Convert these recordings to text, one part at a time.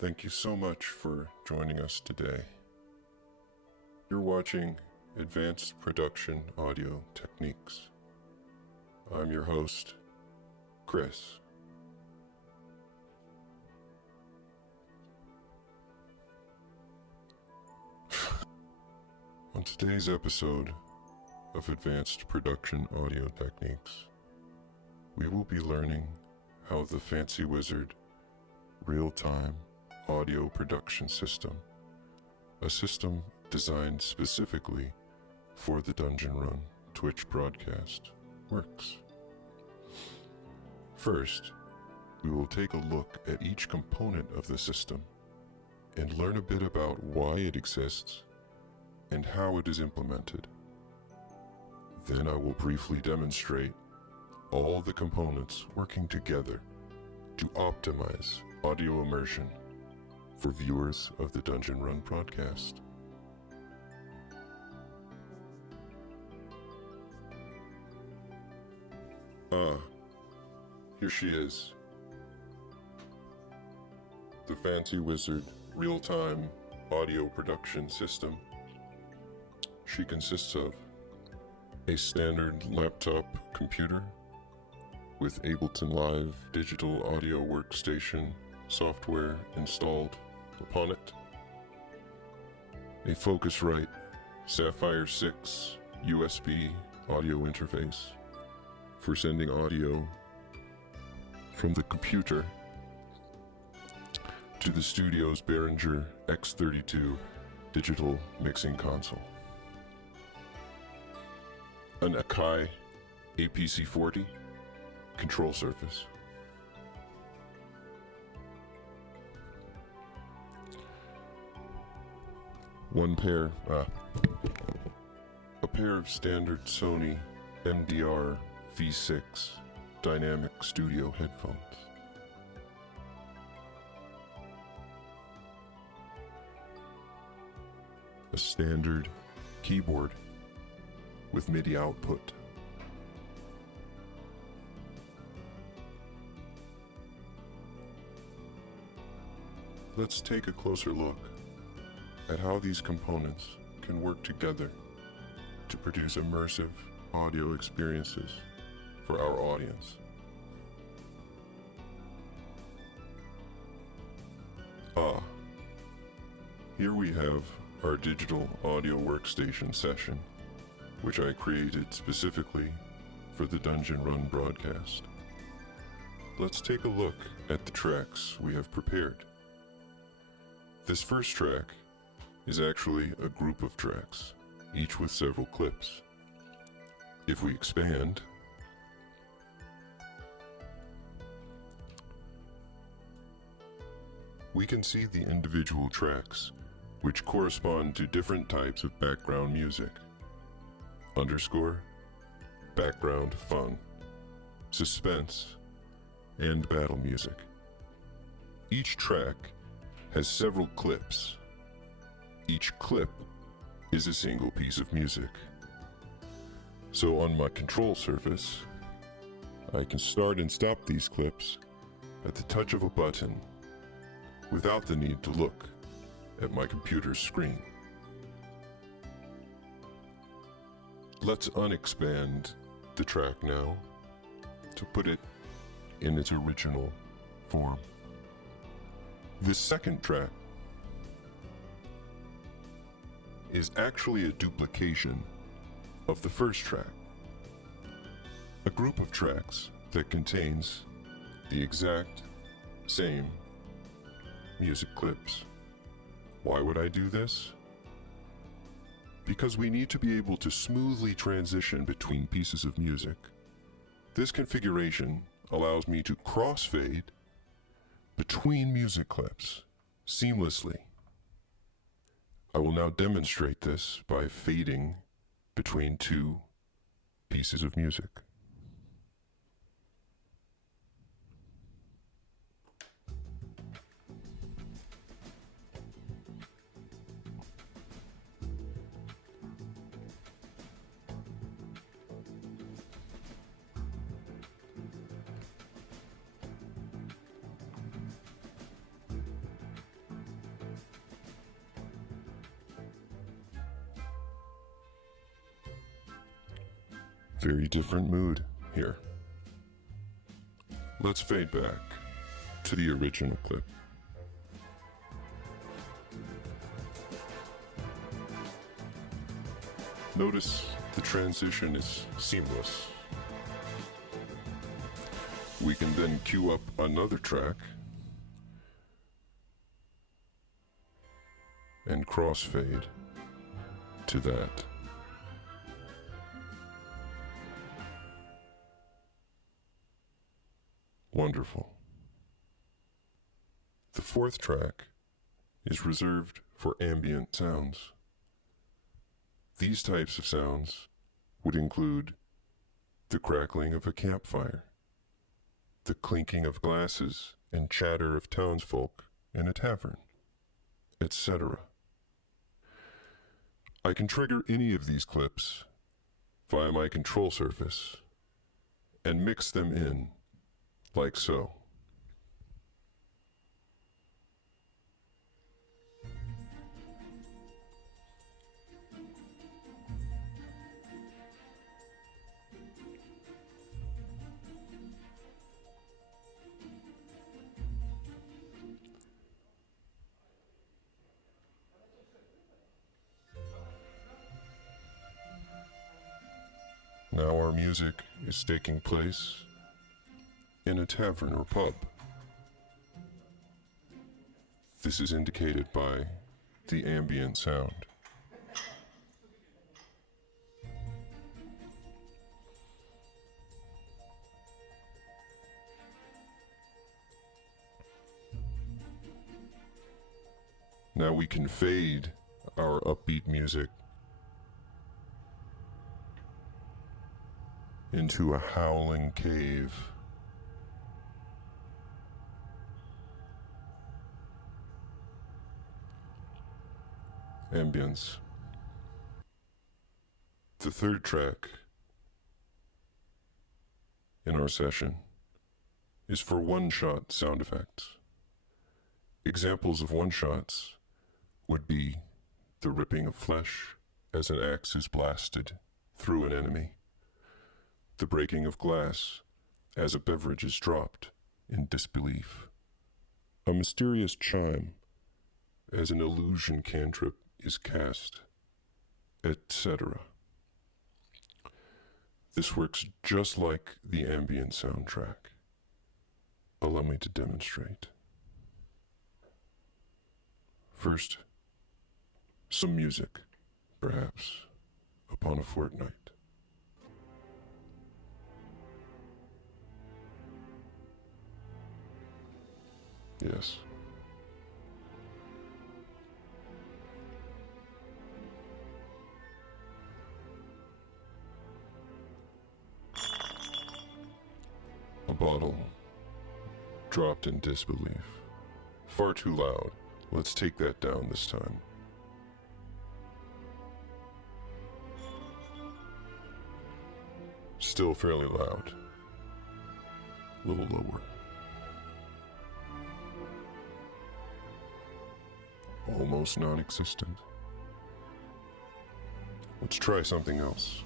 Thank you so much for joining us today. You're watching Advanced Production Audio Techniques. I'm your host, Chris. On today's episode of Advanced Production Audio Techniques, we will be learning how the FancyWizard real-time audio production system, a system designed specifically for the Dungeon Run Twitch broadcast, works. First, we will take a look at each component of the system and learn a bit about why it exists and how it is implemented. Then I will briefly demonstrate all the components working together to optimize audio immersion for viewers of the Dungeon Run broadcast. Here she is. The FancyWizard real-time audio production system. She consists of a standard laptop computer with Ableton Live digital audio workstation software installed upon it, a Focusrite Sapphire 6 USB audio interface for sending audio from the computer to the studio's Behringer X32 digital mixing console, an Akai APC40 control surface, a pair of standard Sony MDR V6 dynamic studio headphones, a standard keyboard with MIDI output, let's take a closer look at how these components can work together to produce immersive audio experiences for our audience. Here we have our digital audio workstation session, which I created specifically for the Dungeon Run broadcast. Let's take a look at the tracks we have prepared. This first track is actually a group of tracks, each with several clips. If we expand, we can see the individual tracks, which correspond to different types of background music. Underscore, background fun, suspense, and battle music. Each track has several clips. Each clip is a single piece of music. So on my control surface, I can start and stop these clips at the touch of a button without the need to look at my computer's screen. Let's unexpand the track now to put it in its original form. This second track is actually a duplication of the first track, a group of tracks that contains the exact same music clips. Why would I do this? Because we need to be able to smoothly transition between pieces of music. This configuration allows me to crossfade between music clips seamlessly. I will now demonstrate this by fading between two pieces of music. Very different mood here. Let's fade back to the original clip. Notice the transition is seamless. We can then cue up another track and crossfade to that. Wonderful. The fourth track is reserved for ambient sounds. These types of sounds would include the crackling of a campfire, the clinking of glasses and chatter of townsfolk in a tavern, etc. I can trigger any of these clips via my control surface and mix them in like so. Now our music is taking place in a tavern or pub. This is indicated by the ambient sound. Now we can fade our upbeat music into a howling cave. Ambience. The third track in our session is for one-shot sound effects. Examples of one-shots would be the ripping of flesh as an axe is blasted through an enemy, the breaking of glass as a beverage is dropped in disbelief, a mysterious chime as an illusion cantrip is cast, etc. This works just like the ambient soundtrack. Allow me to demonstrate. First, some music, perhaps, upon a fortnight. Yes. A bottle dropped in disbelief. Far too loud. Let's take that down this time. Still fairly loud. A little lower. Almost non-existent. Let's try something else.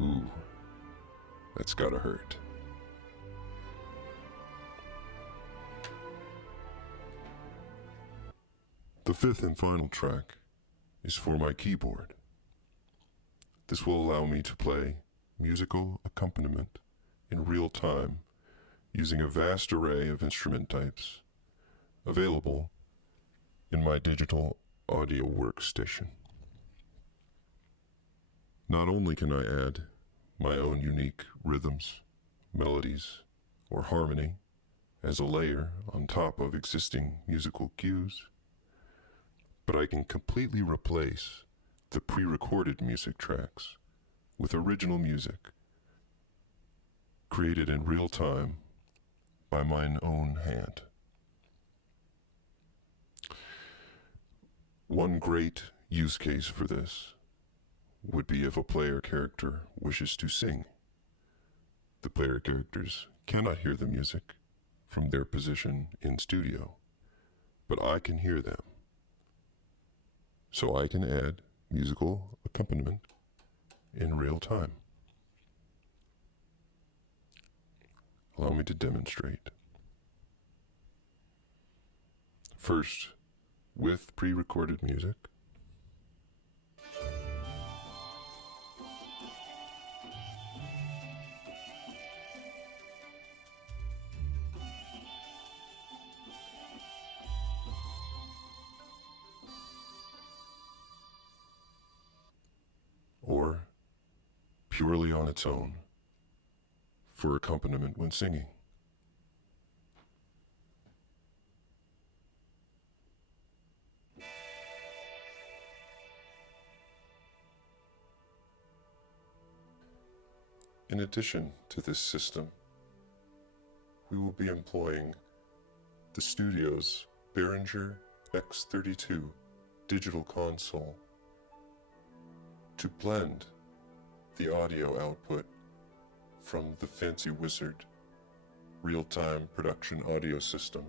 Ooh, that's gotta hurt. The fifth and final track is for my keyboard. This will allow me to play musical accompaniment in real time using a vast array of instrument types available in my digital audio workstation. Not only can I add my own unique rhythms, melodies, or harmony as a layer on top of existing musical cues, but I can completely replace the pre-recorded music tracks with original music created in real time by mine own hand. One great use case for this would be if a player character wishes to sing. The player characters cannot hear the music from their position in studio, but I can hear them. So I can add musical accompaniment in real time. Allow me to demonstrate. First, with pre-recorded music. Or purely on its own for accompaniment when singing. In addition to this system, we will be employing the studio's Behringer X32 digital console to blend the audio output from the FancyWizard real-time production audio system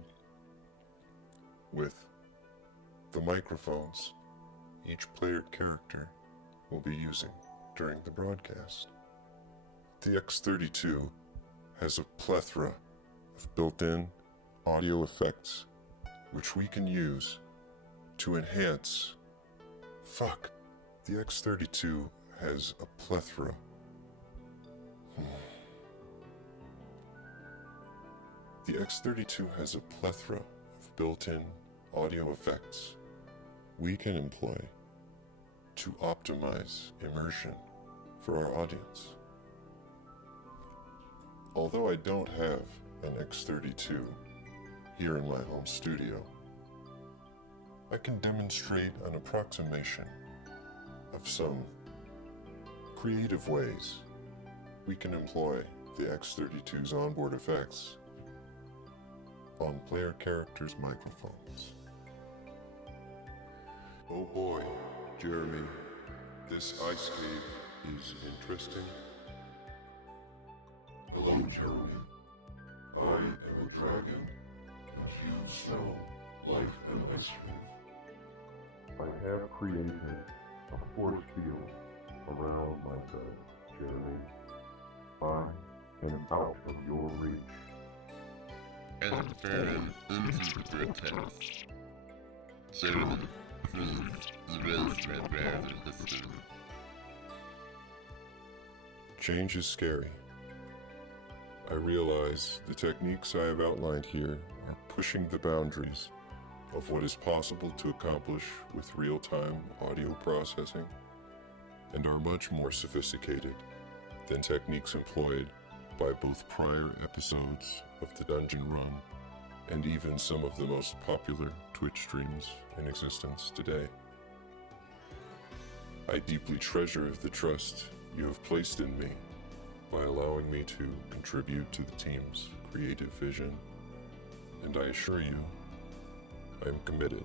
with the microphones each player character will be using during the broadcast. The X32 has a plethora of built-in audio effects which we can use to enhance. The X32 has a plethora. The X32 has a plethora of built-in audio effects we can employ to optimize immersion for our audience. Although I don't have an X32 here in my home studio, I can demonstrate an approximation of some creative ways we can employ the X32's onboard effects on player characters' microphones. Oh boy, Jeremy, this ice cave is interesting. Hello, Jeremy. I am a dragon, and you smell like an ice cave. I have created a force field around myself, Jeremy. I am out of your reach. And very infiltrative. Jeremy, please erase my brother history. Change is scary. I realize the techniques I have outlined here are pushing the boundaries of what is possible to accomplish with real-time audio processing and are much more sophisticated than techniques employed by both prior episodes of the Dungeon Run and even some of the most popular Twitch streams in existence today. I deeply treasure the trust you have placed in me by allowing me to contribute to the team's creative vision, and I assure you, I am committed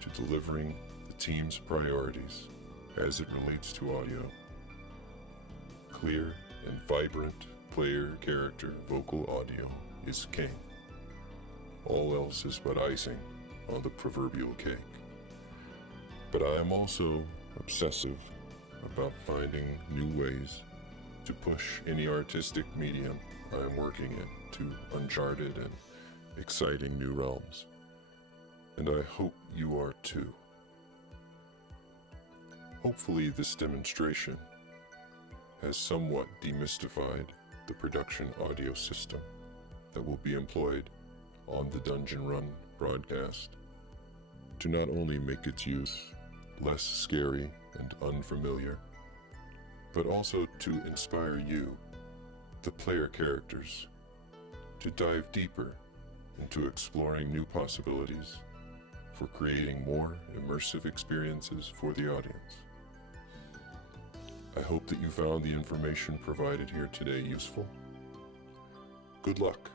to delivering the team's priorities as it relates to audio. Clear and vibrant player character vocal audio is king. All else is but icing on the proverbial cake. But I am also obsessive about finding new ways to push any artistic medium I am working in to uncharted and exciting new realms. And I hope you are too. Hopefully this demonstration has somewhat demystified the production audio system that will be employed on the Dungeon Run broadcast to not only make its use less scary and unfamiliar, but also to inspire you, the player characters, to dive deeper into exploring new possibilities for creating more immersive experiences for the audience. I hope that you found the information provided here today useful. Good luck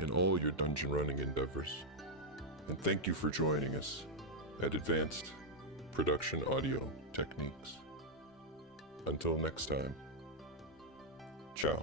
in all your dungeon running endeavors, and thank you for joining us at Advanced Production Audio Techniques. Until next time, ciao.